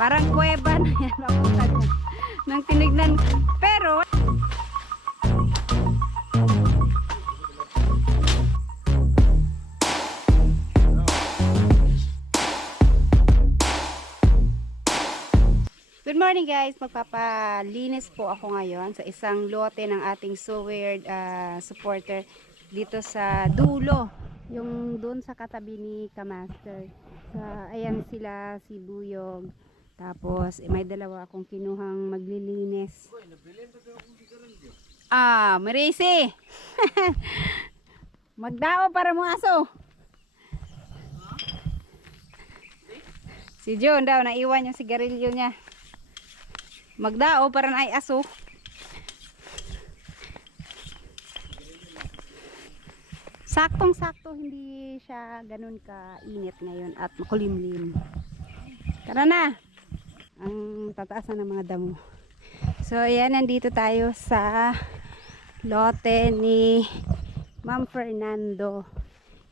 Parang kuweba na yan. Nang tinignan. Pero good morning guys, magpapalinis po ako ngayon sa isang lote ng ating So Weird supporter dito sa dulo, yung doon sa katabi ni Kamaster. Ayan sila, si Buyog, tapos may dalawa akong kinuhang maglilinis. Marisi! Magdao para mo aso. Si John daw, naiwan yung sigarilyo niya. Magdao para na ay aso. Saktong-sakto, hindi siya ganun ka-init ngayon at makulimlim. Tara na! Ang tataasan ng mga damo. So ayan, nandito tayo sa lote ni Ma'am Fernando.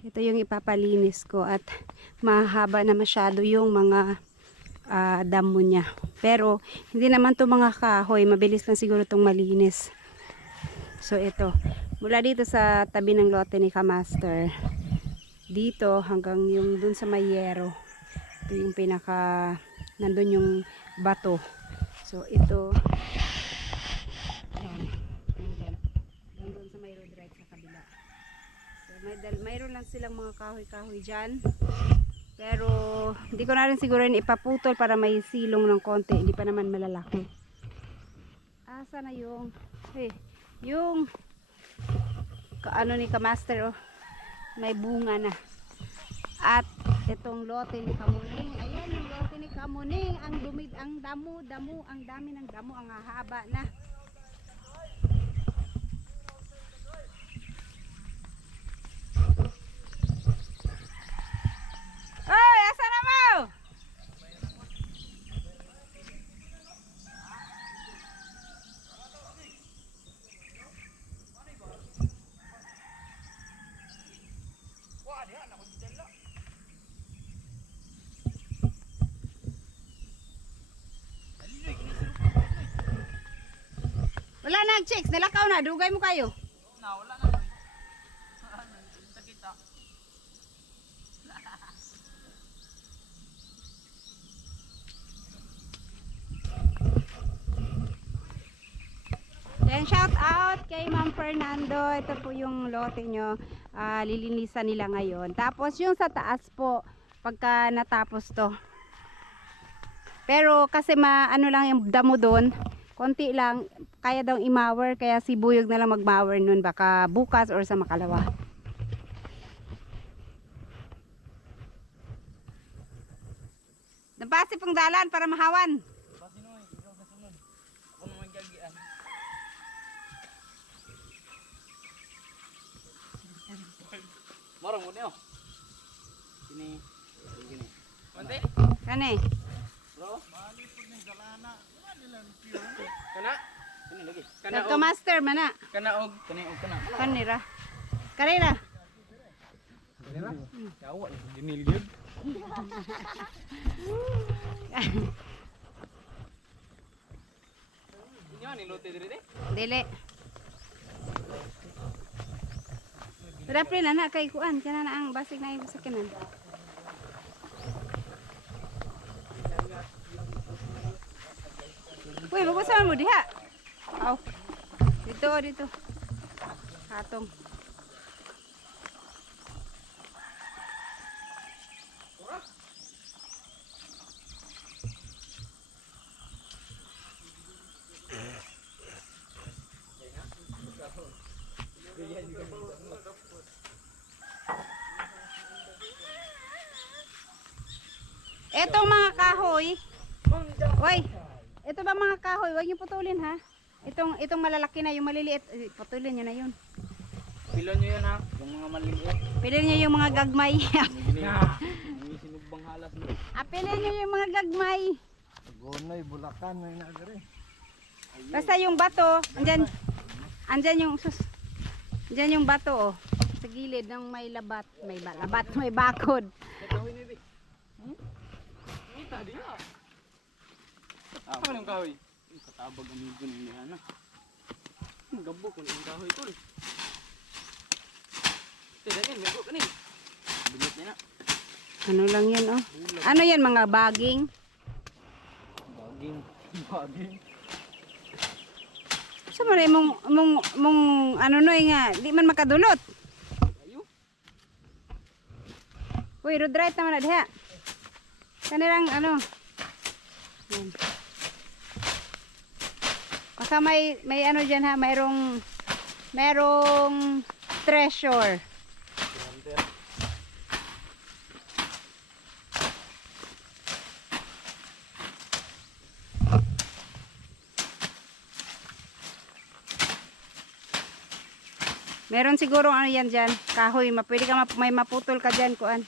Ito yung ipapalinis ko at mahaba na masyado yung mga damo niya. Pero hindi naman to mga kahoy, mabilis lang siguro itong malinis. So ito, mula dito sa tabi ng lote ni Kamaster, dito hanggang yung dun sa Mayero, ito yung pinaka nandun yung bato. So ito nandun sa Mayero Drive sa kabila. So mayroon lang silang mga kahoy-kahoy dyan. Pero hindi ko na rin siguro ipaputol para may silong ng konti. Hindi pa naman malalaki. Asa na yung yung ano ni Kamaster, oh, may bunga na. At itong lote ni Kamuning. Ayan yung lote ni Kamuning. Ang dumi, ang damo, ang dami ng damo, ang haba na. Oy, asa na mo? Wala na chicks, nalakaw na, dugay mo kayo. Wala na. Kita. Then shout out kay Ma'am Fernando. Ito po yung lote nyo. Lilinisan nila ngayon. Tapos yung sa taas po, pagka natapos to. Pero kasi ano lang yung damo doon, konti lang, kaya daw i-mower. Kaya si Buyog na lang mag-mower nun. Baka bukas or sa makalawa. Nabasi pong dalan para mahawan. Marang mo niyo. Sini. Gini. Mante? Kani? Bro, mali pud ning dalana. Kana? Kani lagi. Nagka-master mana? Kana og kana. Kanira. Kanira. Kanira? Yawa ginil gyud. Inyo ni lote diri de? Dili. Pero pre na kay kuan kana na ang basig na yung sakinan. Uy, magusahan mo diha. Aw. Dito. Hatong. Etong mga kahoy. Oy. Ito ba mga kahoy? Huwag niyo putulin ha. Itong malalaki na, yung maliliit, putulin niyo na yun. Pilon niyo yan ha, yung mga maliliit. Pilin niyo yung mga gagmay. May sinugbang halas mo. Pilin niyo yung mga gagmay. Gonay, Bulacan, may nagari. Basta yung bato, andyan yung bato oh. Sa gilid ng may labat, may bakod. Apa yung kahoy? Katabag amigo ni Ana. Gabok ko yung kahoy tol. Tidak yan, mego kanin. Bilit niya na. Ano lang yan, oh. Ano yan, mga baging? Baging. Baging. Sa man mong ano noy nga, di man makadulot. Ayo. Uy, road right naman na diha. Kanirang ano. Yan. Baka may ano dyan ha, mayroong treasure. Meron siguro ano yan dyan, kahoy, pwede ka may maputol ka dyan, kuan.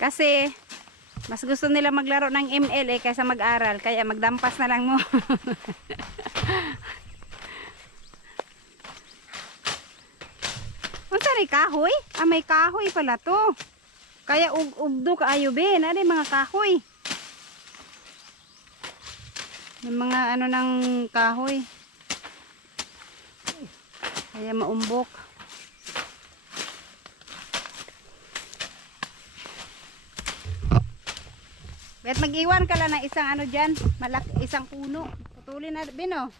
Kasi mas gusto nila maglaro ng ML kaysa mag-aral, kaya magdampas na lang mo. Unsa ni kahoy? Ah, may kahoy pala to. Kaya ugdo kaayo be, na mga kahoy. May mga ano ng kahoy. Kaya maumbok. Kahit mag-iwan ka lang ng isang ano dyan, isang puno. Putulin na, Bino.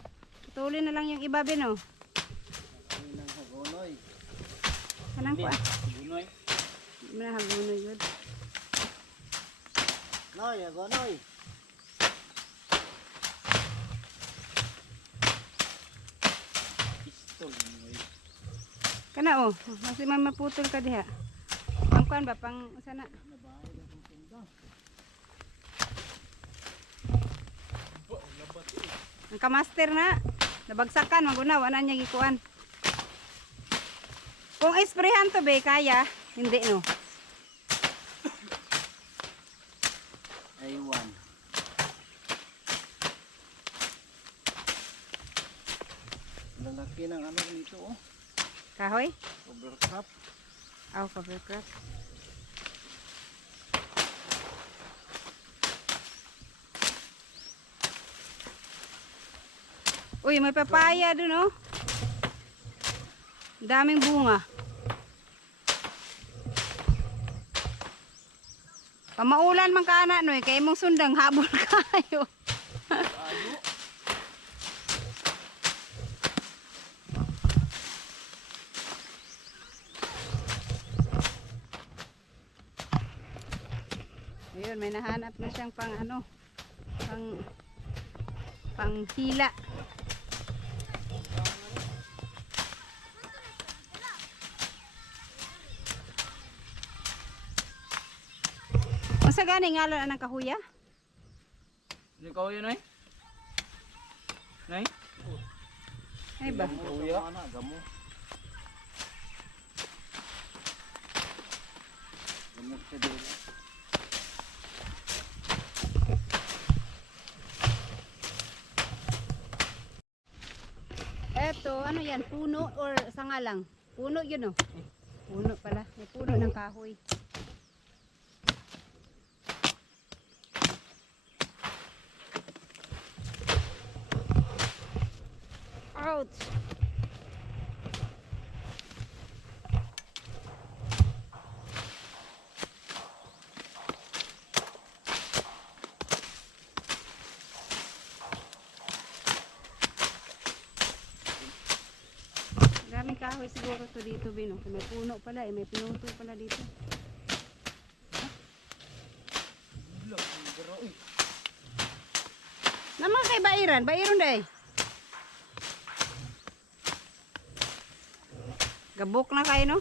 Putulin na lang yung iba, Bino. Kanang ko ah. Bunoy. Hindi mo na haguno yun. Noy, agonoy. Pistol noy. Kana oh, mas maputol ka diha. Pang kuan ba, pang sana. Ang kamaster na, nabagsakan, maguna, wala niya gikuan. Kung isprehan to be, kaya, hindi no. Aywan. Lalaki ng ano nito oh. Kahoy? Overcrop. Oh, cover crop. Uy, may papaya dun oh. Daming bunga. Pamaulan man ka na no, kay mong sundang habol kayo. Ayo. Ayun, may nahanap na siyang pang ano, pang hila. Unsa gani ngalan anang kahuya? Ni ko yun ay? Nay? Ay ba? Kuya ana gamo. Gamot sa dili. Eto, ano yan? Puno or sanga lang? Puno yun oh. Puno pala. May puno ng kahoy. Ouch! Daming kahoy siguro to dito, Bino. May puno pala eh. May pinuto pala dito. Naman kay Bairan. Bairon day. Gabok na kayo, no?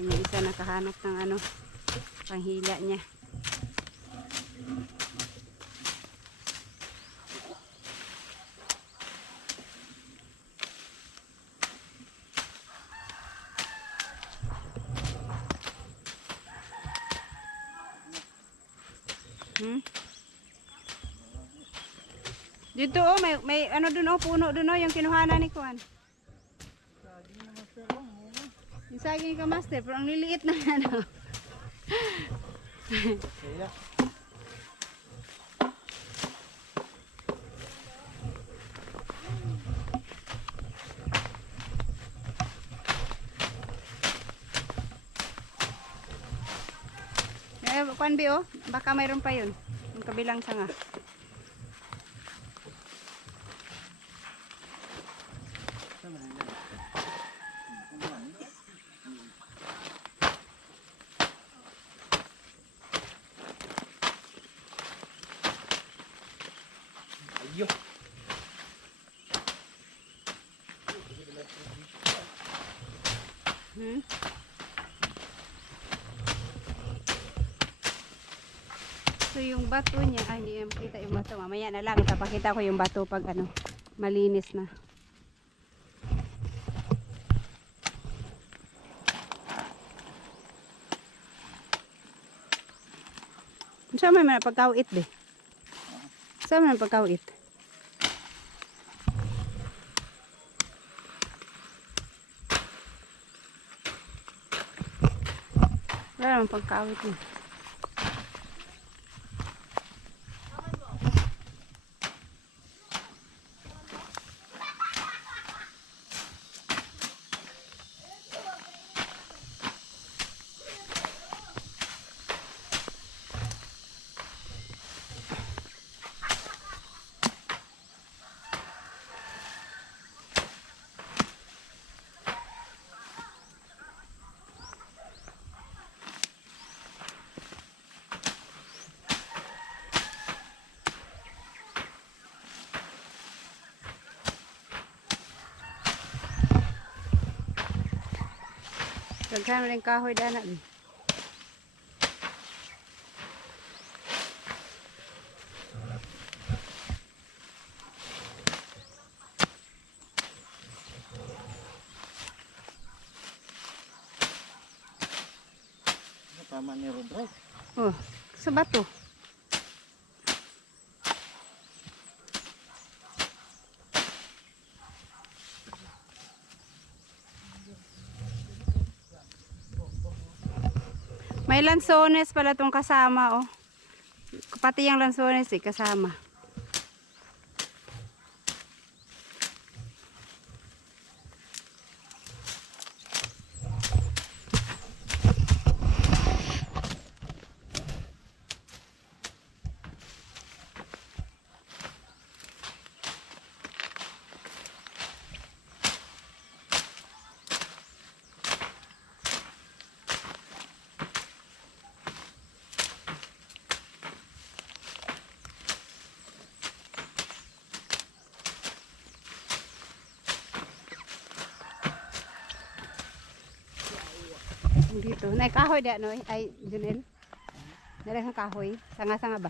Yung isa nakahanap ng ano, panghila niya. Hmm? Dito oh, may ano dun oh, puno dun oh, yung kinuhanan ni Kuan. Saging na master lang muna. Yung saging ka master, pero ang liliit na yan oh. Kaya. Kuan bi oh, baka mayroon pa yun. Yung kabilang sanga. Ayo. Hmm? So yung bato niya, ay hindi naman kita yung bato. Mamaya na lang, ipapakita ko yung bato pag ano, malinis na. Saan may mga pagkawit be? Saan may pagkawit? Wala naman pagkawit niya. Daghan mo rin kahoy dana. Tama ni Rodrigo. Oh, sa bato. May lansones pala tong kasama oh. Pati yung lansones eh, kasama. Dito. Nay kahoy da no ay Junel. Nara kang kahoy, sanga-sanga ba?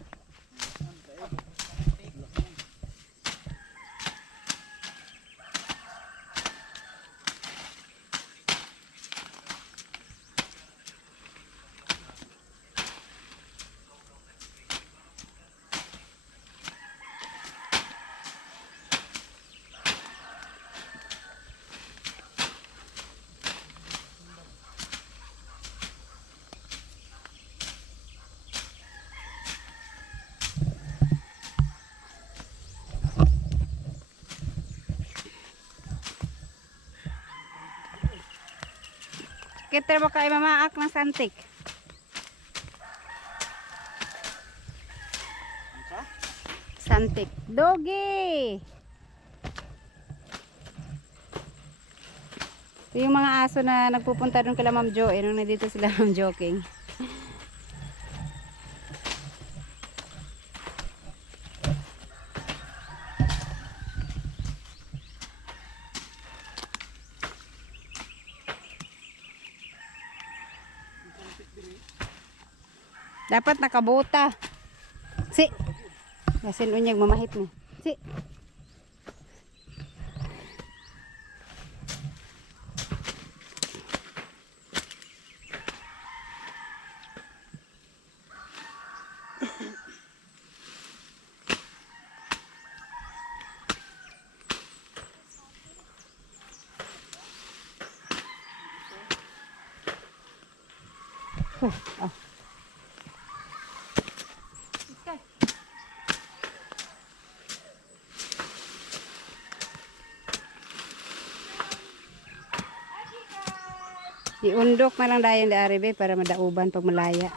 Kita ba kayo mamaak ng santik? Santik. Dogi! Ito yung mga aso na nagpupunta doon kila Ma'am Jo. Nung nandito sila Ma'am Joking. Dapat nakabota. Si. Nasin unyag mamahit ni. Si. Uy, oh. Okay. Iundok man lang dayon di aribe para madauban pag malaya.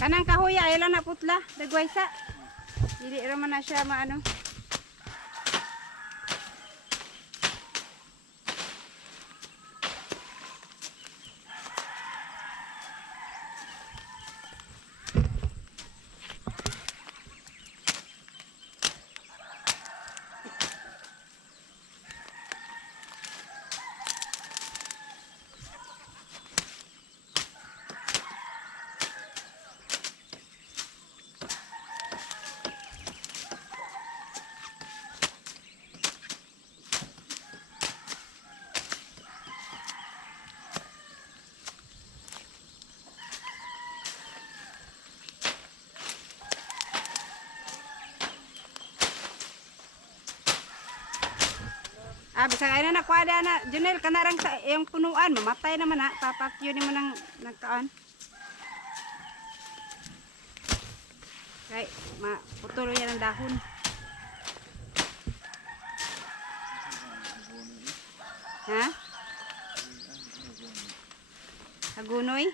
Kanang kahoy ay lang na putla, dagwaysa. Dili ra man na siya maano. Ah, bisag ay na nakwada na, Junel, kanarang sa yung punuan, mamatay naman ha, papatyo ni mo ng nagkaan. Kay, maputuloy yan ang dahon. Ha? Hagunoy?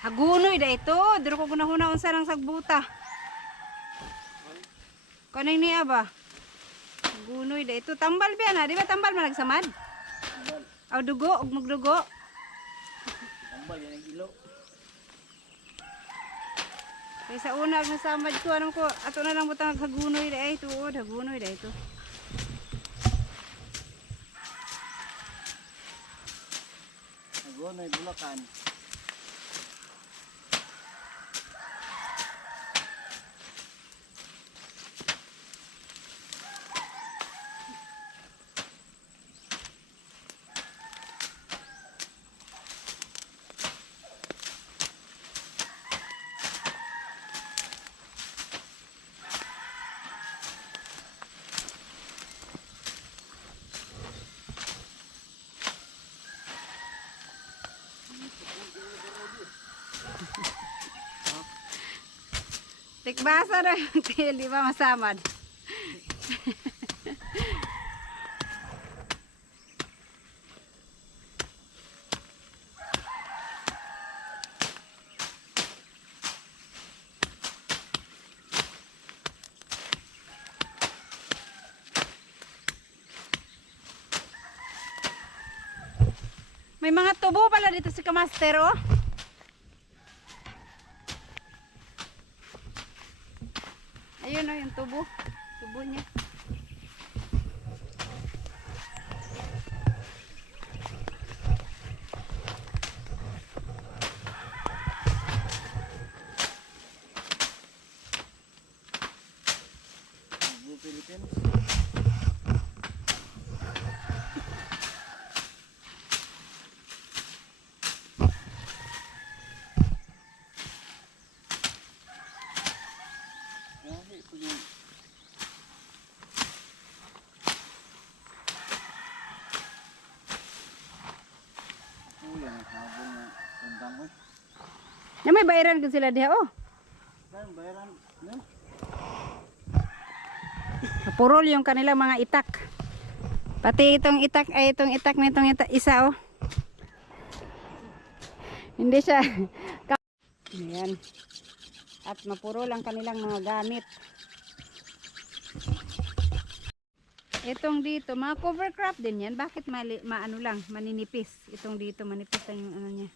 Hagunoy da ito. Dito ko gunahuna unsa ng sagbuta. Kanang niya ba? Hagunoy da ito. Tambal ba na? Di ba tambal man nagsamad? Tambal. Aw dugo, ug magdugo. Tambal yan ang ilo. Kay sa una nasamad ko anong ko ato na lang butang hagunoy da ay tuod, hagunoy da ito. Hagunoy Bulacan. Tikbasa na yung tail, di ba masamad? May mga tubo pala dito si Kamaster, oh. Ayun oh, yung tubo. Tubo niya. Cebu, Philippines. Ito yung yan ang habol na tundang ko. Na may bayaran ko sila diha oh. Kan bayaran. No? Purol yung kanilang mga itak. Pati itong itak ay itong itak na itong isa oh. Hindi siya. Ayan. At mapurol ang kanilang mga gamit. Itong dito, mga cover crop din yan. Bakit maano lang, maninipis? Itong dito, manipis lang yung ano niya.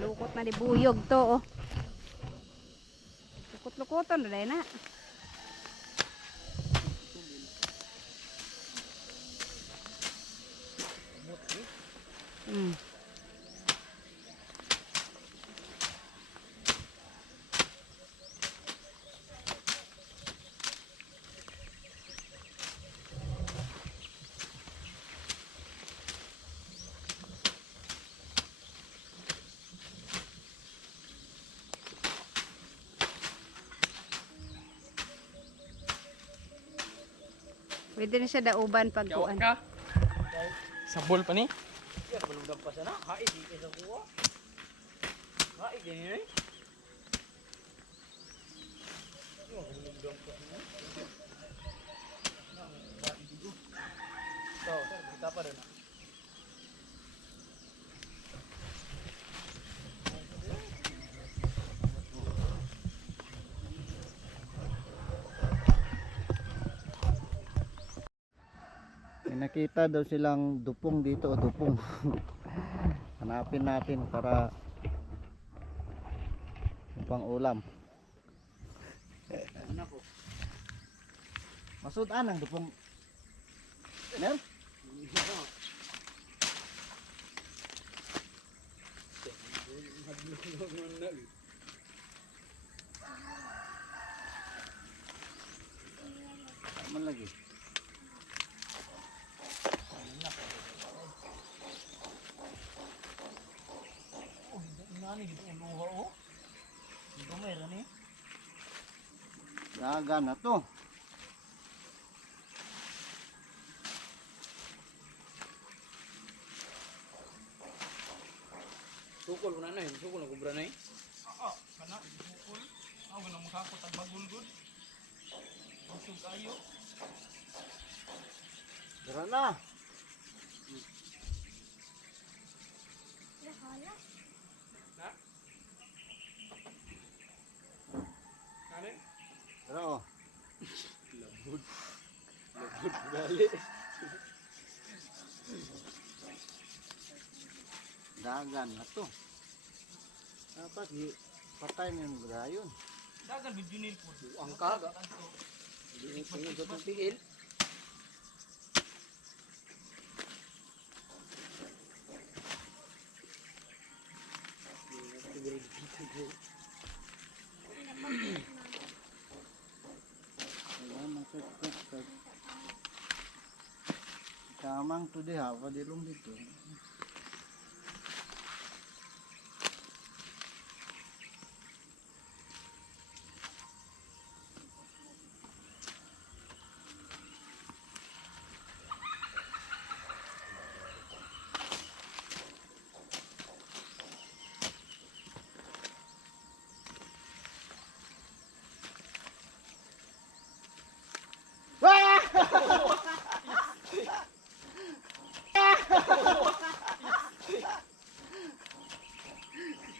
Lukot na di buyog to oh. Lukot-lukoton na na. Pwede na siya dauban pag Yawa kuan. ka. Sabol pa ni. Ya, baludang pa sana. Haid di kaysa kuha. Haid din eh. Yo, baludang pa sana. So, kita pa rin. May nakita daw silang dupong dito o dupong. Hanapin natin para pang ulam. Masudan ang dupong. Mer? Man lagi. Nani dito uluha oh. Dito meron eh. Daga na to. Sukol ko na na, sukol na kubra na eh. Oo, kana, sukol. Ako na mukha ko tagbagul good. Busog kayo. Tara na. Na? Kanin? Tara oh. Labud. Labud gali. Dagan na to. Dapat patay na yung brayon. Dagan bidunil po. Ang kaga. Hindi po yung sa tigil. Ayan, masukot. Kamang to di ha, padilong dito.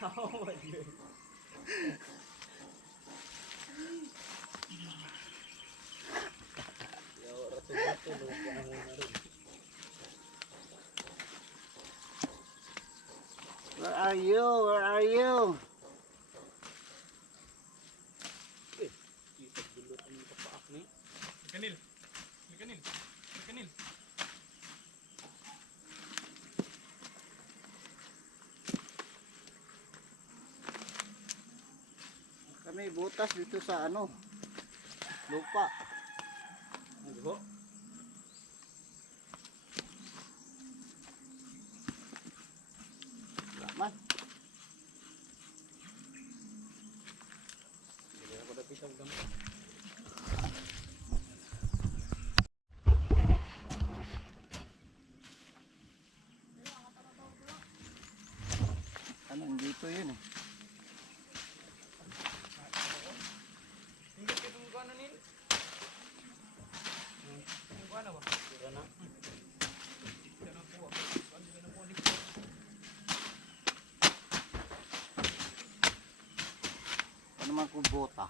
Oh my God. Where are you? Where are you? Kanil. Kanil. Kanil. Kami butas dito sa ano, lupa. Ano? Man, Hindi ako dapat gamit. anong dito yun eh. Hindi ka itong kano nin? Yung kano ba? Tira na. Tira na po. Tira na po. Ano man kubota.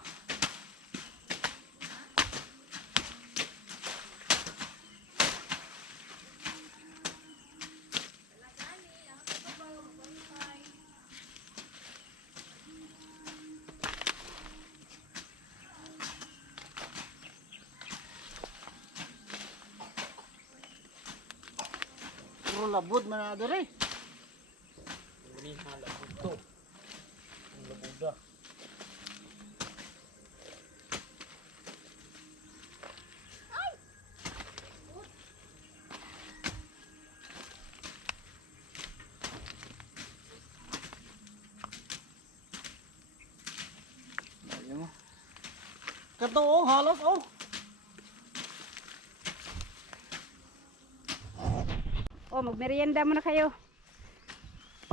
Puro labod man na dere. Ini halap ito. Ang labuda. Ayun mo. Kato oh, halos oh. Oh, magmerienda muna kayo.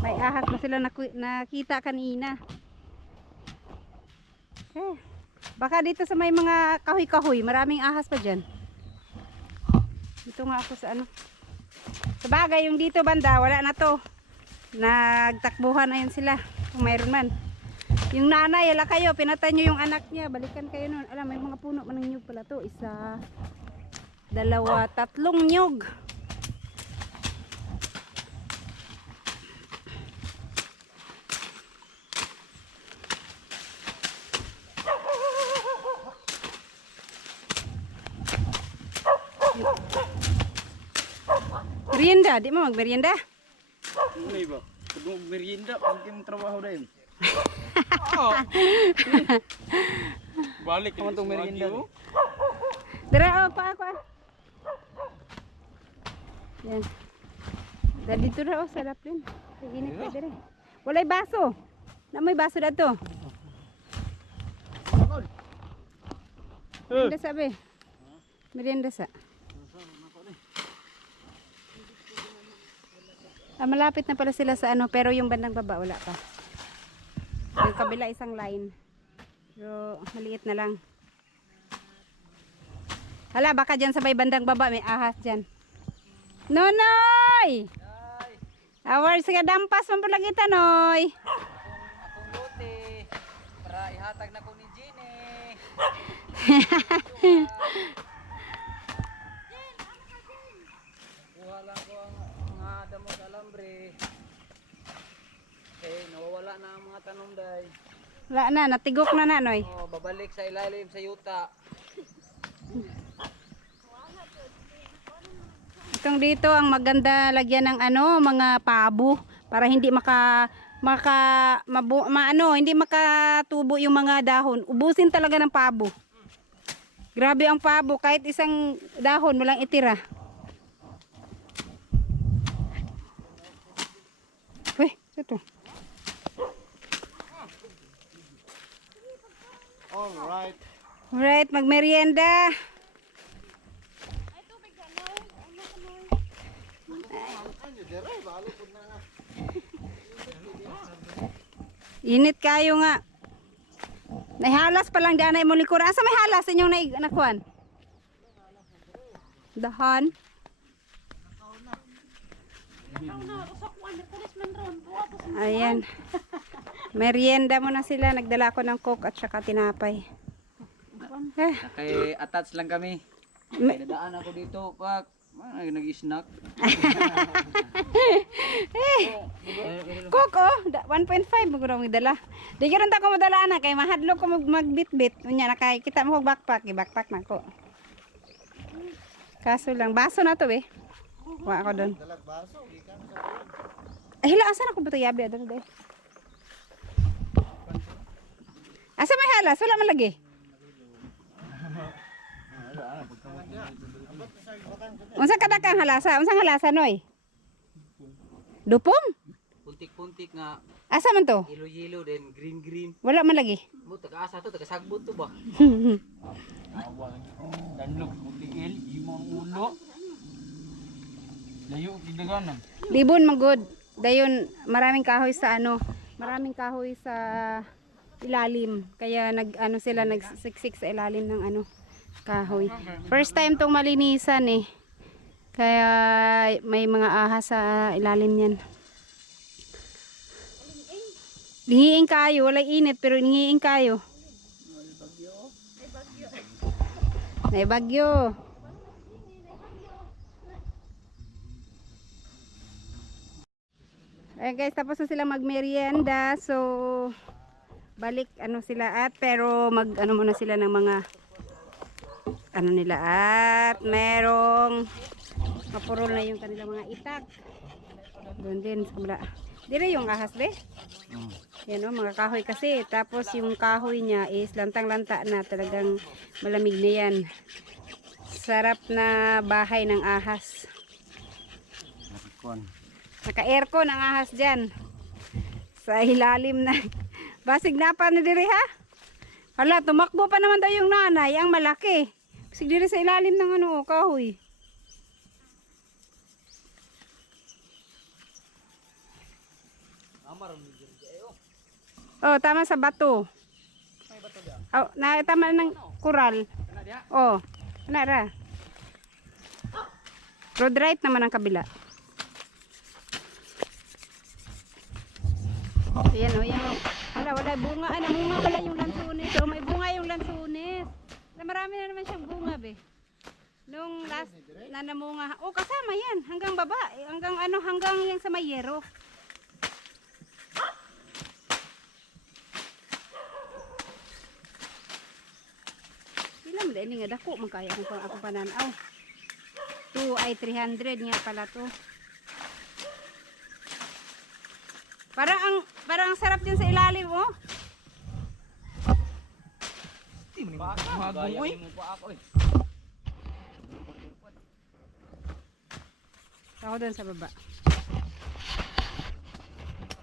May ahas na sila nakita kanina. Baka dito sa may mga kahoy-kahoy, maraming ahas pa dyan. Dito nga ako sa ano. Sa bagay, yung dito banda, wala na to. Nagtakbuhan na yun sila. Kung mayroon man. Yung nanay, ala kayo, pinatay nyo yung anak niya. Balikan kayo nun. Alam, may mga puno man ng nyug pala to. Isa, dalawa, tatlong nyug. Merienda, di mo magmerienda? Ano ba? Pag merienda, pag yung trabaho na yun. Balik naman itong merienda. Dara, pa. Yan. Dito na, sarap din. Init pa dire. Walay baso. Namoy baso dato. Merienda sabi. Merienda sa. Malapit na pala sila sa ano, pero yung bandang baba wala pa. Yung kabila isang line. Pero maliit na lang. Hala, baka dyan sa may bandang baba may ahas dyan. Nonoy! Awar, sige dampas man pala kita, Noy. Akong bote. Para ihatag na ko ni Jenny. Kuha lang ko ang mga damo sa alambre. Okay, nawawala na ang mga tanong day. Wala na, natigok na na, Noy. Oh, babalik sa ilalim sa yuta. Itong dito ang maganda lagyan ng ano, mga pabo para hindi hindi makatubo yung mga dahon. Ubusin talaga ng pabo. Grabe ang pabo, kahit isang dahon walang itira. Weh, ito. Alright, magmerienda. Init kayo nga. Nahihalas pa lang dyan ay mo likuran. Asa may halas inyong nakuhan? Dahan. Ayan. Merienda muna sila. Nagdala ko ng coke at saka tinapay. Kay attach lang kami. Dadaan ako dito pag nag-snack. Coke oh, 1.5 mo guro dala. Di gyud ta ko madala na kay mahadlok ko magbitbit. Unya nakakita mo og backpack, i-backpack na ko. Kaso lang baso na to eh. Wa ako doon. Ay hala asa na ko buto yabi adto dai. Asa may halas wala man lagi. Unsa kada kang halasa? Unsang halasa noy? Dupong? Puntik-puntik nga Asa man to? yellow-yellow then green-green. Wala man lagi. Mo taga-asa to, taga-sagbot to ba? Danlog putigil, imong ulo. Layo gidaganan. Libon magod. Dayon maraming kahoy sa ano, maraming kahoy sa ilalim. Kaya nag-ano sila nagsiksik sa ilalim ng ano, kahoy. First time tong malinisan eh. Kaya may mga ahas sa ilalim niyan. Lingiing kayo, wala init pero lingiing kayo. May bagyo. Ayan guys, tapos na sila magmerienda. So balik ano sila at pero mag ano muna sila ng mga ano nila at merong mapurol na yung kanilang mga itak. Doon din sa mula. Dire yung ahas be. Yan o, mga kahoy kasi. Tapos yung kahoy niya is lantang-lanta na. Talagang malamig na yan. Sarap na bahay ng ahas. Naka-aircon ang ahas dyan. Sa ilalim na. Basig na pa na dire ha. Hala, tumakbo pa naman daw yung nanay. Ang malaki. Basig dire sa ilalim ng ano, kahoy. Amar ang bigyan kayo. Oh, tama sa bato. May bato diya. Oh, na tama ng kural. Kana diya? Oh, ana ra. Road right naman ang kabila. Ayan o, yan o. Wala bunga. Ay, namunga pala yung lansunis. Oh, may bunga yung lansunis. Marami na naman siyang bunga, be. Nung last na namunga. Oh, kasama yan. Hanggang baba. Hanggang ano, hanggang yung sa mayero. Ilang din nga dako. Magkaya akong pananaw. 2 ay 300 nga pala to. Parang ang sarap din sa ilalim, oh. Di mo ni magoy mo pa ako eh. Ako doon sa baba.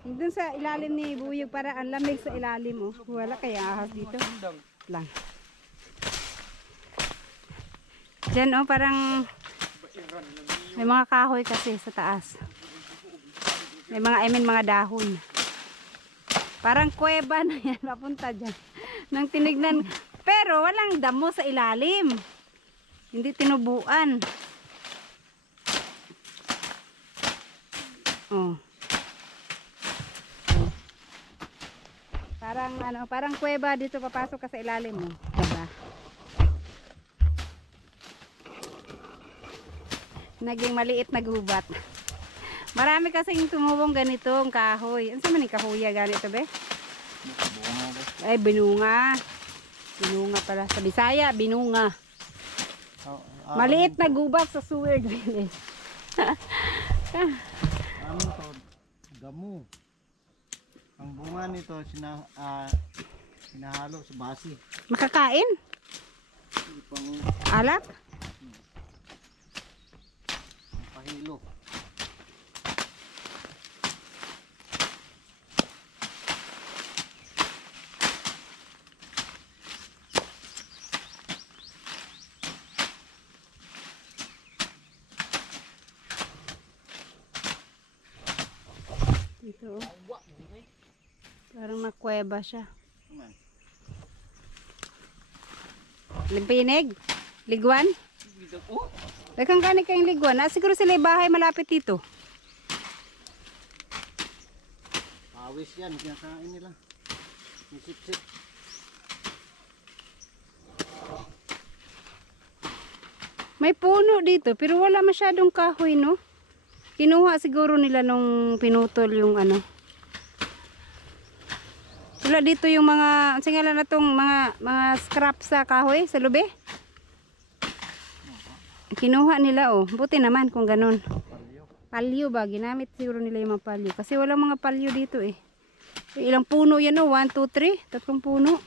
Doon sa ilalim ni Buyog para ang lamig sa ilalim, oh. Wala kaya ahas dito. Lang. Diyan, oh, parang may mga kahoy kasi sa taas. May mga dahon. Parang kuweba na yan. Papunta dyan. Nang tinignan. Pero walang damo sa ilalim. Hindi tinubuan. Oh. Parang kuweba dito papasok ka sa ilalim mo. Diba? Naging maliit na gubat. Marami kasing tumubong ganitong kahoy. Ano sa man yung kahoya ganito, be? Ay, binunga. Binunga pala. Sa Bisaya, binunga. Maliit na gubat sa Seward Village. Ano to? Damo. Ang bunga nito sinahalo sa basi. Makakain? Pang Alak? pahilo. Ito. Parang makuweba siya. Limpinig? Liguan? Oh, Dagang gani kayong liguan. Siguro sila yung bahay malapit dito. Pawis yan, kinakain nila. Sip-sip. May puno dito pero wala masyadong kahoy, no? Kinuha siguro nila nung pinutol yung ano. Wala dito yung mga, singala na tong mga scrap sa kahoy, sa lube. Kinuha nila, oh. Buti naman kung ganun. Palyo ba? Ginamit siguro nila yung mga palyo. Kasi walang mga palyo dito eh. Ilang puno yan, oh. 1, 2, 3. 3 puno.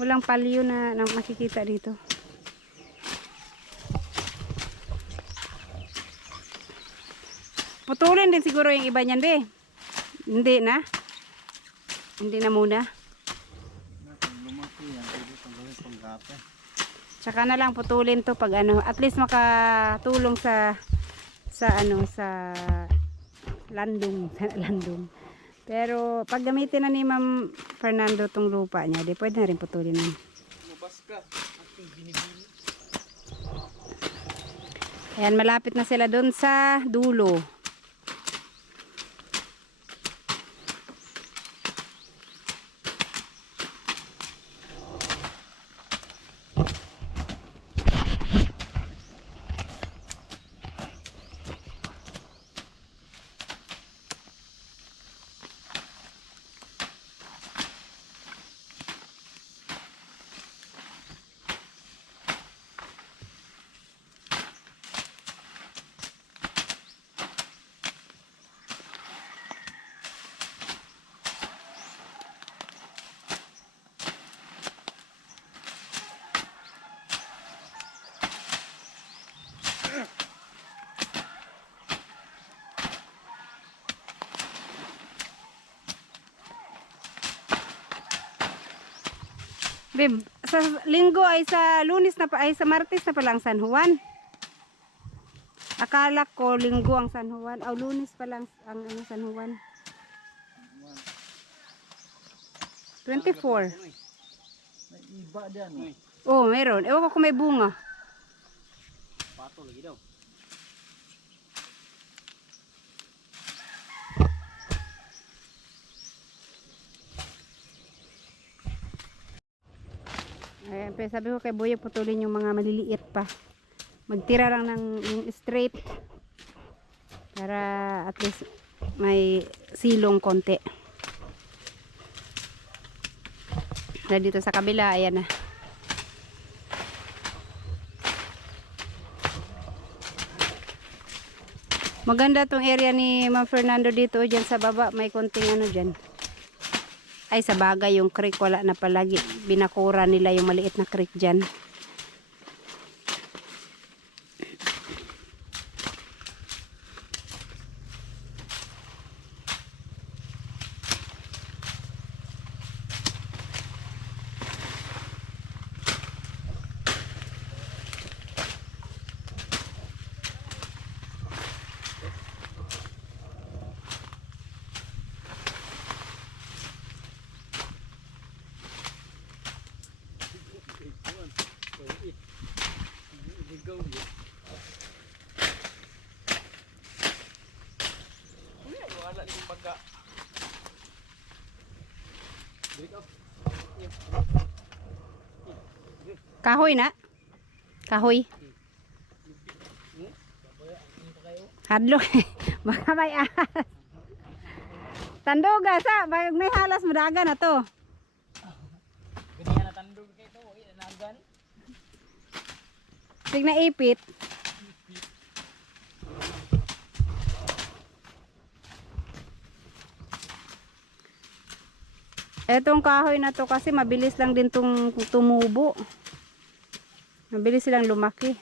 Walang palyo na makikita dito. Putulin din siguro yung iba niyan, be. Hindi na. Hindi na muna. Lumaki yan, pwede pang gawin pang gape. Tsaka na lang putulin to pag ano, at least makatulong sa landong, landong. Pero pag gamitin na ni Ma'am Fernando tong lupa niya, di pwede na rin putulin na. lumabas ka. Aking binibili. Ayan, malapit na sila doon sa dulo. Beb, sa linggo ay sa lunes na pa ay sa martes na pala ang San Juan. Akala ko linggo ang San Juan, o lunes pa lang ang San Juan. 24. May iba diyan. Uy, Oh, meron. Ewan ko kung may bunga. pato lagi daw. Ayan, pero sabi ko kay Boyo, putulin yung mga maliliit pa. Magtira lang ng yung straight. Para at least may silong konti. Na dito sa kabila, ayan na. Maganda tong area ni Ma'am Fernando dito dyan sa baba. May konting ano dyan. Ay, sa bagay yung creek wala na palagi. Binakura nila yung maliit na creek dyan. Ligaw yun. Uy, wala din yung baga. Break off. Kahoy na. Kahoy. Hadlok. Baka may ahas. Tandoga sa. Bagag may halas madaga na to. Ganyan na tandog kayo ito. Uy, nagan. Tig na ipit. Etong kahoy na to kasi mabilis lang din tong tumubo. Mabilis silang lumaki.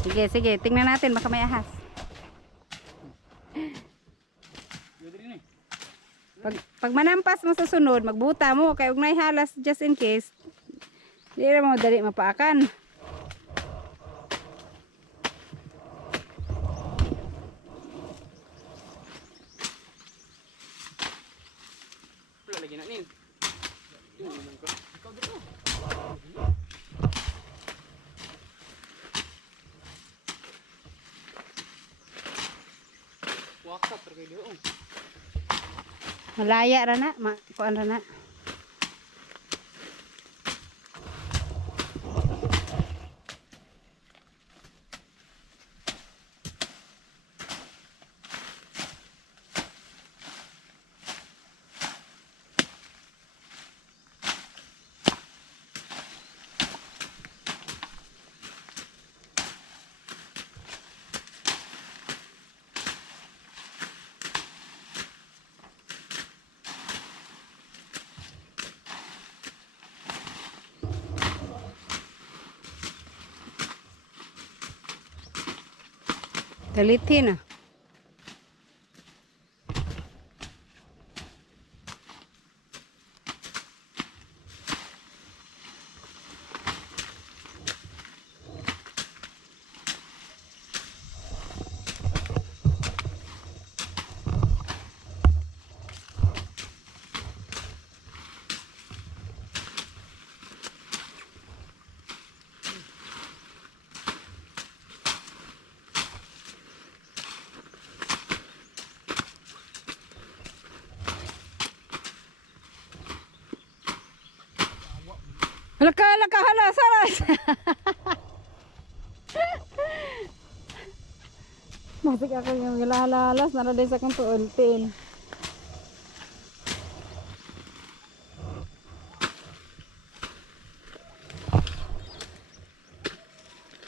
Sige, sige. Tingnan natin. Baka may ahas. Pwede rin eh. Pag manampas mo sa sunod, magbuta mo. Kaya huwag na ihalas just in case. Hindi na mo dali mapaakan. Wala lagi na nin. Ikaw dito. Wakap terkait dia. Malaya rana, kuan rana. Dalitin na. Laka, hala, saras. Masik ako yung gilahalalas, naraday sa kong tuultin.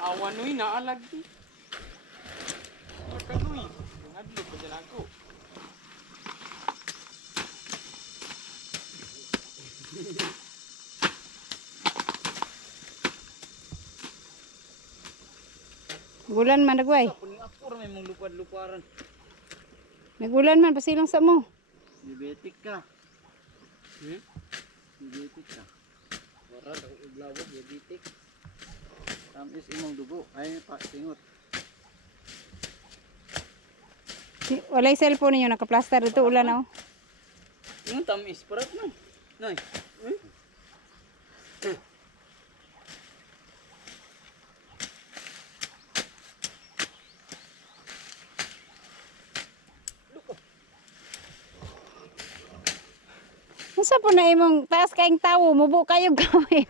Awan nuy naalag. Kanuy. Ngadlo pa dyan ako. Gulan man nagway. Puning ako may mong lupad-luparan. Nagulan man pasilong sa mo. Diabetic ka. Hmm? Diabetic ka. Wala ako iglawa diabetic. Tamis imong dugo. Ay, singot. Walay cellphone ninyo, naka-plaster dito, ulan na oh. Yung tamis, parat na. Nay. Masa po na imong taas kayong tawo, mubo kayo gawin.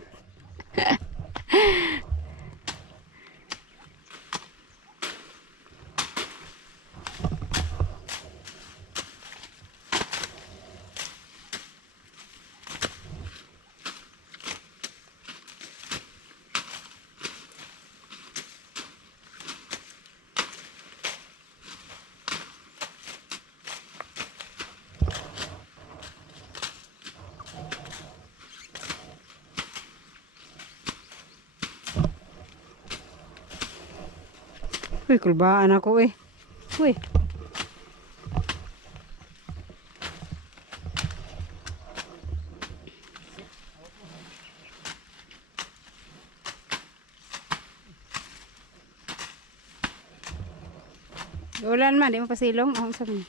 Uy, kulbaan ako eh. Uy. Ulan man, di mo pasilong. Oh, sabi.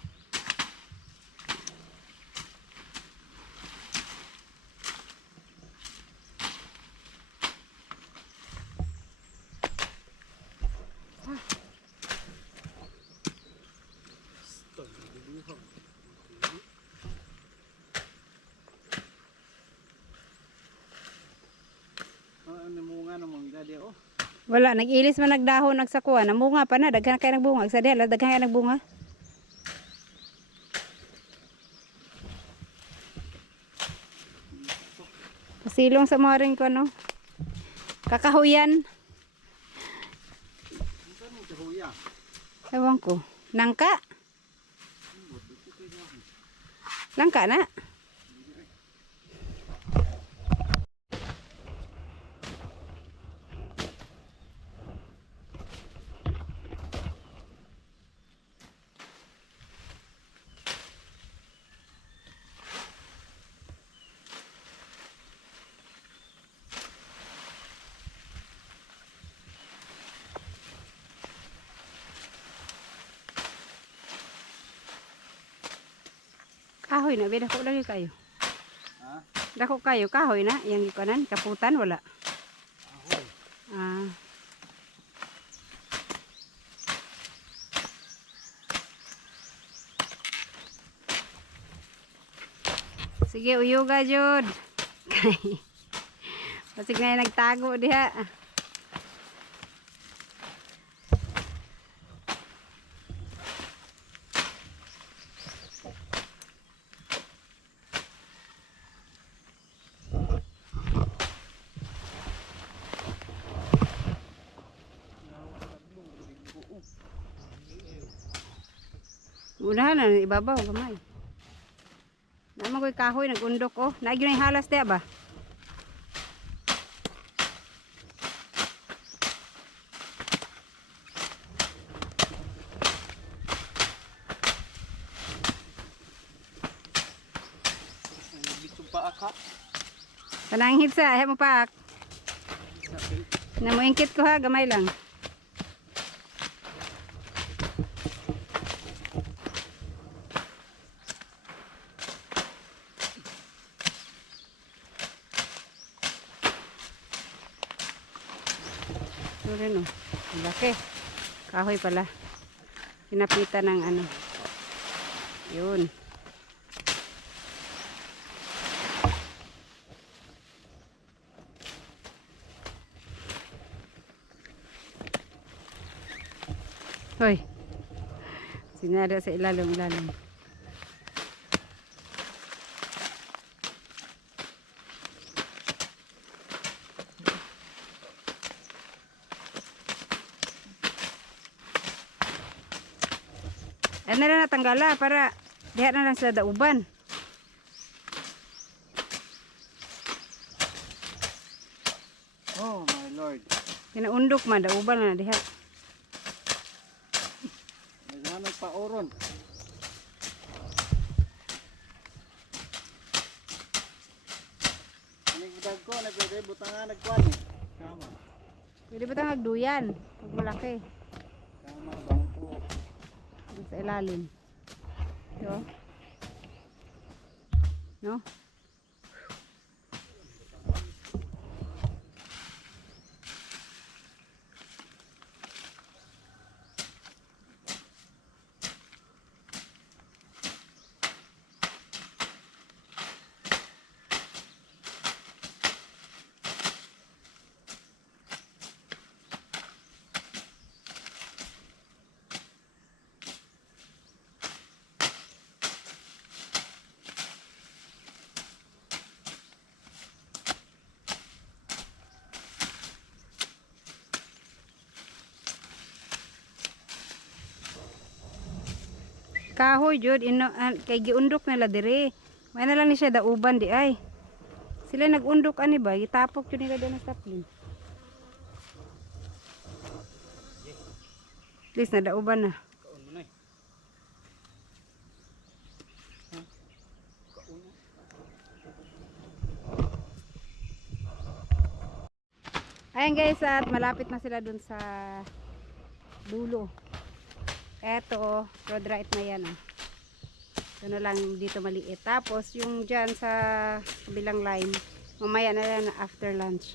Ano mo nga namang gadi oh. Wala, nag-ilis man nagdahon, nagsakuha. Namunga pa na, daghan kayo nagbunga. Sa diyan, daghan kayo nagbunga. Pasilong sa mga rin ko, ano? Kakahuyan. Ano mo kahuya? Ewan ko. Nangka? Nangka na? Kahoy na, dako lagi kayo. Ha? Dako kayo, kahoy na. Yang ikanan, kaputan, wala. Ahoy. Ah. Sige, uyuga, Jod. Pasig na yung nagtago diha. Unahan na, ibabaw, gamay. Naman ko'y kahoy, nagundok oh. Nagyo na yung halas diya ba? Bitong pa aka. Tanang hitsa, ayaw mo pak. Namuingkit ko ha, gamay lang. Ito rin oh. Ang laki. Kahoy pala. Pinapitan ng ano. Yun. Hoy. Sinada sa ilalim. Ano na natanggala para diha na lang sa dauban. Oh my lord. Pinaundok man, dauban na diha. Naghanap pa oron. Aning budag ko, nagpwede butangan nagkuhan eh. Kama. Pwede ba tayo magduyan? Pag malaki. Tama, bangko. Doon sa ilalim. Ito. No? Kahoy jud kay giundok nila dire. May na lang ni siya dauban di ay. Sila nagundok ani ba? Gitapok jud nila na saplin. At least na dauban na. Kaon mo na eh. Ayan guys, at malapit na sila dun sa dulo. Eto, road right na yan. Oh. Ito na lang dito maliit. Tapos yung dyan sa kabilang line, mamaya na yan after lunch.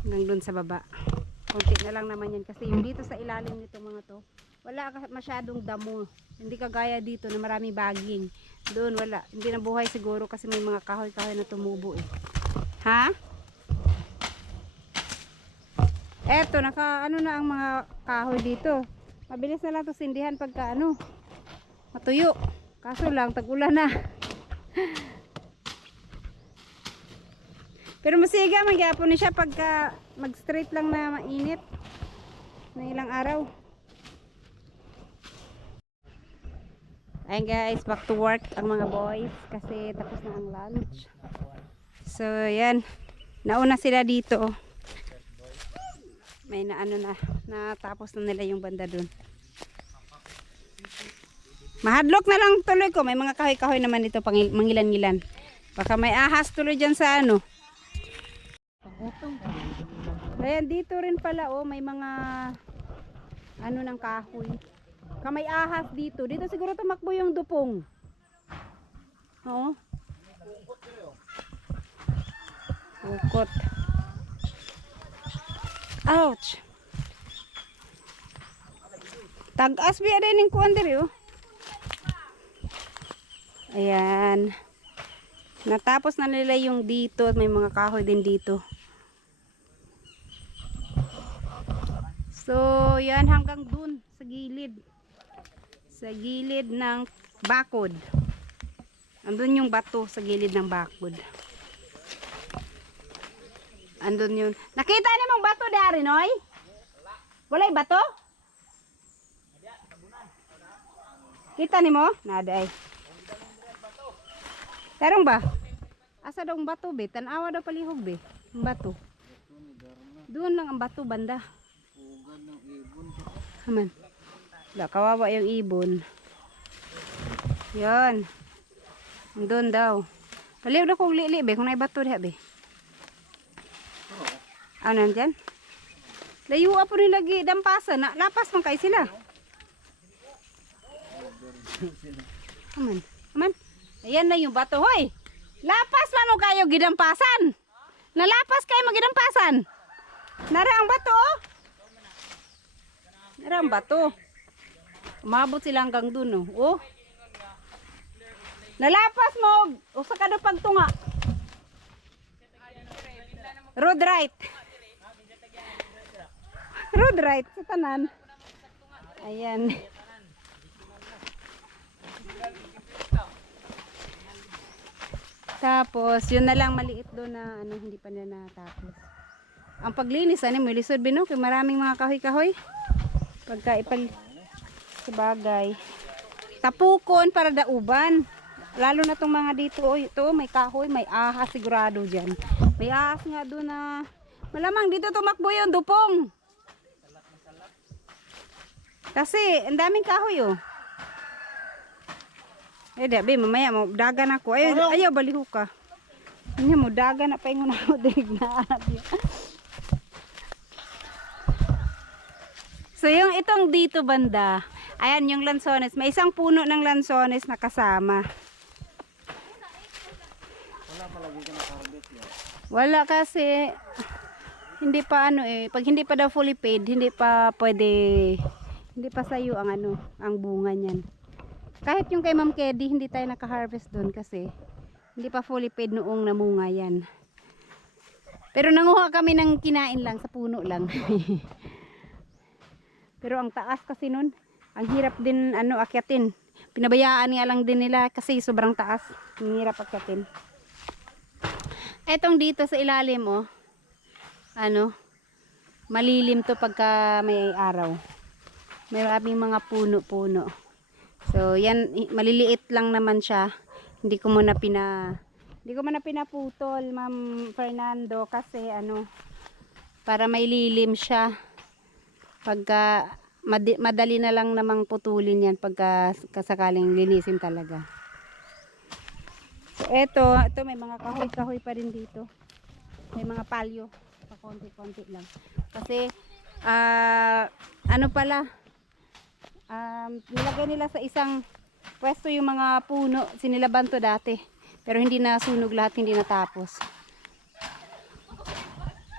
Hanggang dun sa baba. Konti na lang naman yan. Kasi yung dito sa ilalim nito mga to, wala masyadong damo. Hindi kagaya dito na marami baging. Doon wala. Hindi na buhay siguro kasi may mga kahoy-kahoy na tumubo eh. Ha? Eto, ano na ang mga kahoy dito. Mabilis na lang ito sindihan pagka matuyo. Kaso lang, tag-ulan na. Pero masiga, magyapon na siya pagka mag-straight lang na mainit. Na ilang araw. Ayan guys, back to work ang mga boys. Kasi tapos na ang lunch. So, yan. Nauna sila dito. May natapos na nila yung banda dun. Mahadlok na lang tuloy ko. May mga kahoy-kahoy naman dito mangilan-ngilan. Baka may ahas tuloy dyan sa Ayan, dito rin pala may mga ng kahoy. May ahas dito. Dito siguro tumakbo yung dupong. Oo. Ukot. Ouch. Tag-as biya din yung kuwan diri oh. Ayan. Natapos na nila yung dito. May mga kahoy din dito. So, yan hanggang dun sa gilid. Sa gilid ng bakod. Andun yung bato sa gilid ng bakod. Andun yun. Nakita niyo mong bato dari, Noy? Walay bato? Kita ni mo? Nada ay. Tarong ba? Asa daw ang bato be? Tanawa daw palihog be. Ang bato. Doon lang ang bato banda. Haman. Wala, kawawa yung ibon. Yan. Doon daw. Paliw na kong lili be. Kung na bato diha be. Ano nandyan? Layo po nila dampasan. Lapas man kayo sila. Aman. Aman. Ayan na yung bato. Hoy! Lapas man o kayo gidampasan. Nalapas kayo magidampasan. Nara ang bato. Nara ang bato. Umabot sila hanggang dun. Oh. Nalapas mo. Usa ka daw pagtunga. Road right. Road right sa tanan. Ayan. Tapos, yun na lang maliit doon na hindi pa na natapos. Ang paglinis, may lisod bino, kay maraming mga kahoy-kahoy. Pagka sa bagay. Tapukon para dauban. Lalo na tong mga dito, ito may kahoy, may ahas sigurado dyan. May ahas nga doon na, malamang dito tumakbo yung dupong. Kasi, ang daming kahoy Dabi, mamaya mo, dagan ako. Ayaw baliho ka. Ano mo, dagan na pa yung ako, dinig na. So yung itong dito banda, ayan yung lansones. May isang puno ng lansones na kasama. Wala kasi hindi pa ano eh, pag hindi pa daw fully paid, hindi pa pwede, hindi pa sayo ang ano, ang bunga niyan. Kahit yung kay Ma'am Kedy, hindi tayo naka-harvest doon kasi hindi pa fully paid noong namunga yan. Pero nanguha kami ng kinain lang sa puno lang. Pero ang taas kasi nun, ang hirap din ano akyatin. Pinabayaan nga lang din nila kasi sobrang taas. Ang hirap akyatin. Etong dito sa ilalim oh, ano, malilim to pagka may araw. May maraming mga puno-puno. So yan, maliliit lang naman siya. Hindi ko muna pinaputol, Ma'am Fernando, kasi ano, para may lilim siya. Pagka madali na lang namang putulin yan pagka kasakaling linisin talaga. So ito may mga kahoy-kahoy pa rin dito. May mga palyo, pa konti-konti lang. Kasi ano pala, nilagay nila sa isang pwesto yung mga puno, sinilaban to dati. Pero hindi na sunog lahat, hindi natapos.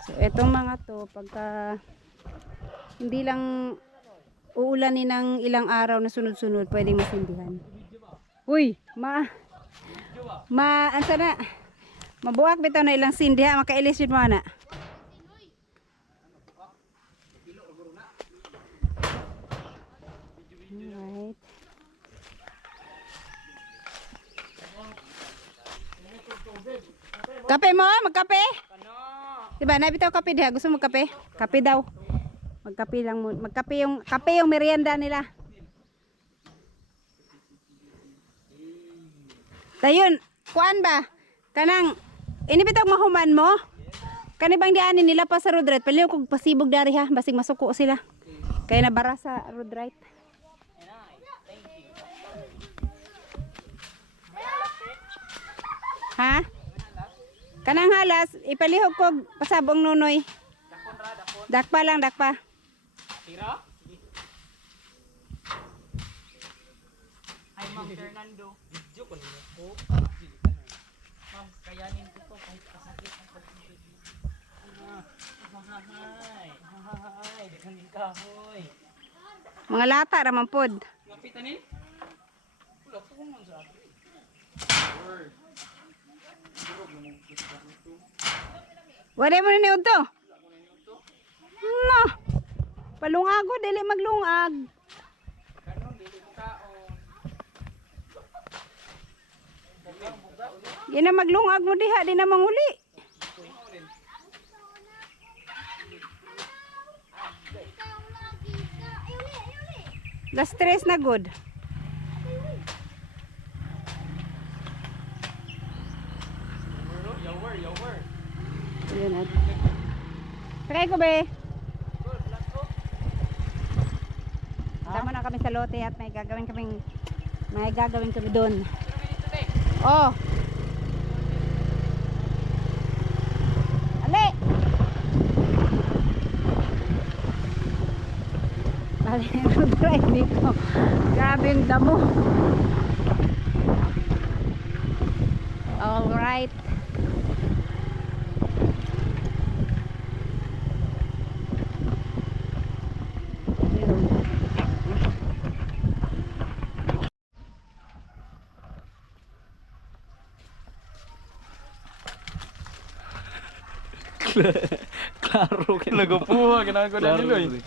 So etong mga to, pagka hindi lang uulanin ng ilang araw na sunod-sunod, pwedeng masindihan. Uy, ansa na? Mabuak bitaw na ilang sindiha, makailis yun mo na. Alright. Kape mo? Magkape? Diba, nabitaw kape diha. Gusto mo kape? Kape daw. Magkape lang mo. Magkape yung merienda nila. Dayon, kuan ba? Kanang inibitaw mahuman mo? Kani bang dianin nila pa sa road right? Paliw kog pasibog dari ha, basig masuko sila. Kaya nabara sa road right. Ha? Kanang halas, ipalihog kog pasabong nunoy. Dakpa lang, dakpa. Tira? Ay, Ma'am Fernando. Video ko nila po. Ma'am, kayanin ko to kahit kasakit ang pag-ibig. Hahay. Dikanin kahoy. Mga lata raman pod. Kapitan eh? Wala po kung man sa akin. Wala mo na niyo to. No. Palungag dili maglungag. Yan na maglungag mo diha, di na manguli. Last stress na good. Yawer. Ayun at. Sakay ko be. Tama na kami sa lote at may gagawin kami doon. Oh. Ale. Bali, drive dito. Grabe yung damo. All right. Klaro ka. Nagapuha, ginagawa na nilo eh.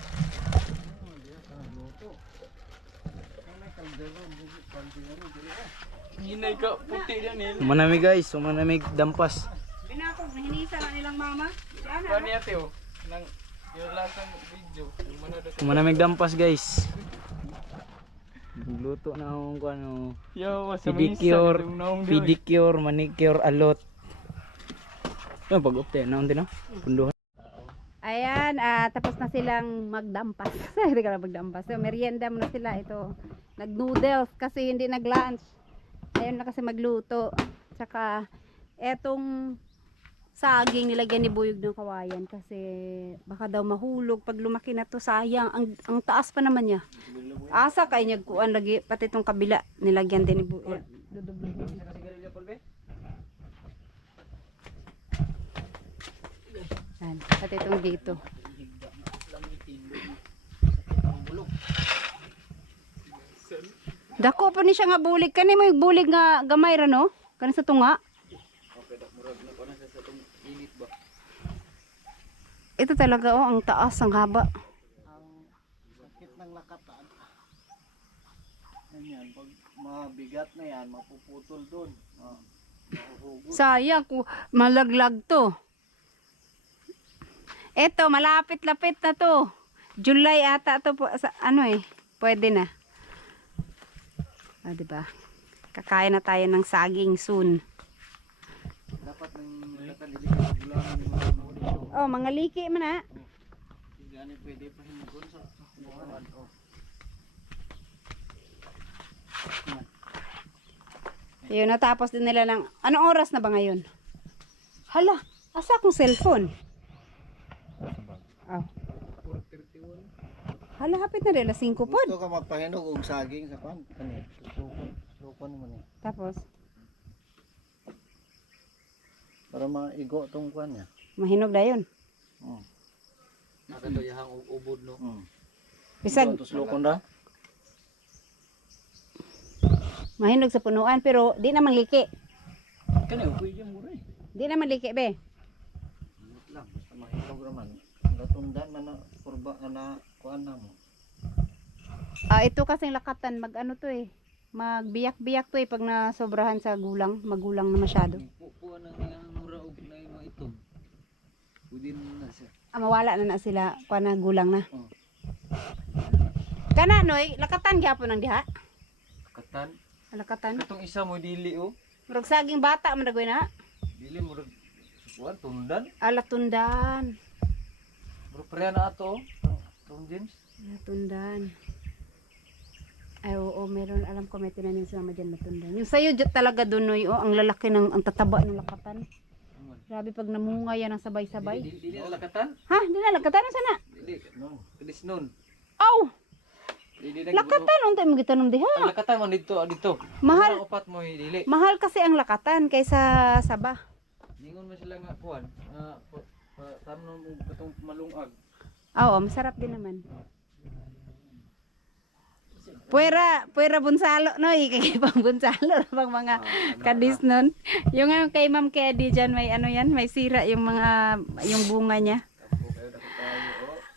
Hinay ka, puti yan eh. Manamig guys, manamig dampas. Binakog, nahinisa na nilang mama. Diyan na. Paano yate oh? Yung last ng video. Yung manood ako. Manamig dampas guys. Luto na akong ano, Yo, pedicure, manicure, alot. Yung pag-upte, naon din no? Punduhan. Ayan, tapos na silang magdampas. Hindi ka na magdampas. So, merienda muna sila. Ito, nag-noodles kasi hindi nag-lunch. Ayun na kasi magluto. Tsaka, etong saging nilagyan ni Buyog ng kawayan kasi baka daw mahulog pag lumaki na to, sayang ang taas pa naman niya. Asa kay niya kuan lagi pati tong kabila nilagyan din ni Buyog. Yan, pati itong dito. Dako pa ni siya nga bulig. Kani mo yung bulig nga gamay ra no? Kani sa tunga. Ito talaga oh, ang taas, ang haba. Ang sakit ng lakatan. Ganyan, pag mabigat na yan, mapuputol doon. Mahuhugot. Sayang ko malaglag to. Ito, malapit-lapit na to. July ata to po, sa, ano eh, pwede na. Ah, diba? Kakain na tayo ng saging soon. Dapat ng nakalilig ng gulaman yung mga Oh, mga liki man na. gani pwede pa hinugon sa buwan. Oh. Ayun, natapos din nila ng, anong oras na ba ngayon? Hala, asa akong cellphone? Oh. Hala, hapit na rin, 5 po. Gusto ka magpahinog og saging sa pan? Kani, sukon mo ni. Tapos, Para maigo tong kwan niya. mahinog na yun. Nakatuyahang ubod no. Bisag, Lukon ra. mahinog sa punuan, pero di naman liki. Kani upoy jam mura eh. Di naman liki, be. Init lang, basta mahinog raman. Natundan man na kurba na kuan na mo. Ah, ito kasing lakatan, mag ano to eh. Magbiyak-biyak to eh pag nasobrahan sa gulang, magulang na masyado. Pupuan ang ilang mura og na yung mga itom. Pwede na siya. Ah, mawala na sila, kuha na gulang na. Oh. Kana noy, lakatan gyapon ang diha. Katan. Ah, lakatan. Katong isa mo dili oh. Murag saging bata man dagoy na. Dili mo kuan tundan. Alatundan. Mura pareha na ato. Tom James. Alatundan. Ay, oo, meron. Alam ko may tinanim si mama dyan matundan. Yung sayo dyan talaga dun, noy, oh, ang lalaki ng, ang tataba ng lakatan. Grabe pag namunga yan ang sabay-sabay. Dili na lakatan. Ha? Di na, lakatan na sana. Dili. No. Kadis nun. Aw! Dili na Lakatan, unta mo gitanom diha. Ang lakatan mo dito, dito. Mahal. Ang upat mo dili. Mahal kasi ang lakatan kaysa saba. Ningon man sila nga kuan. Tamnon mo katong malungag. Oo, masarap din naman. Puwera bunsalo, no? Ikakipang bunsalo, pang mga kadis nun. Yung kay Ma'am Kedi dyan, may ano yan, may sira yung mga, yung bunga niya.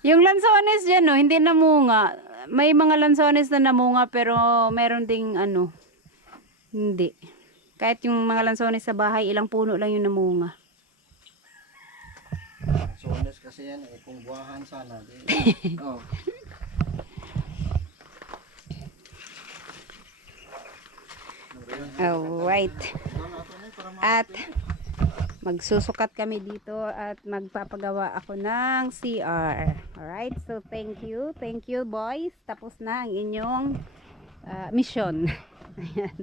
Yung lansones dyan, no, hindi namunga. May mga lansones na namunga, pero meron ding ano, hindi. Kahit yung mga lansones sa bahay, ilang puno lang yung namunga. Sones kasi yan eh, kung buwahan sana. Oh. Alright. At magsusukat kami dito at magpapagawa ako ng CR. Alright, so thank you boys. Tapos na ang inyong mission. Ayan.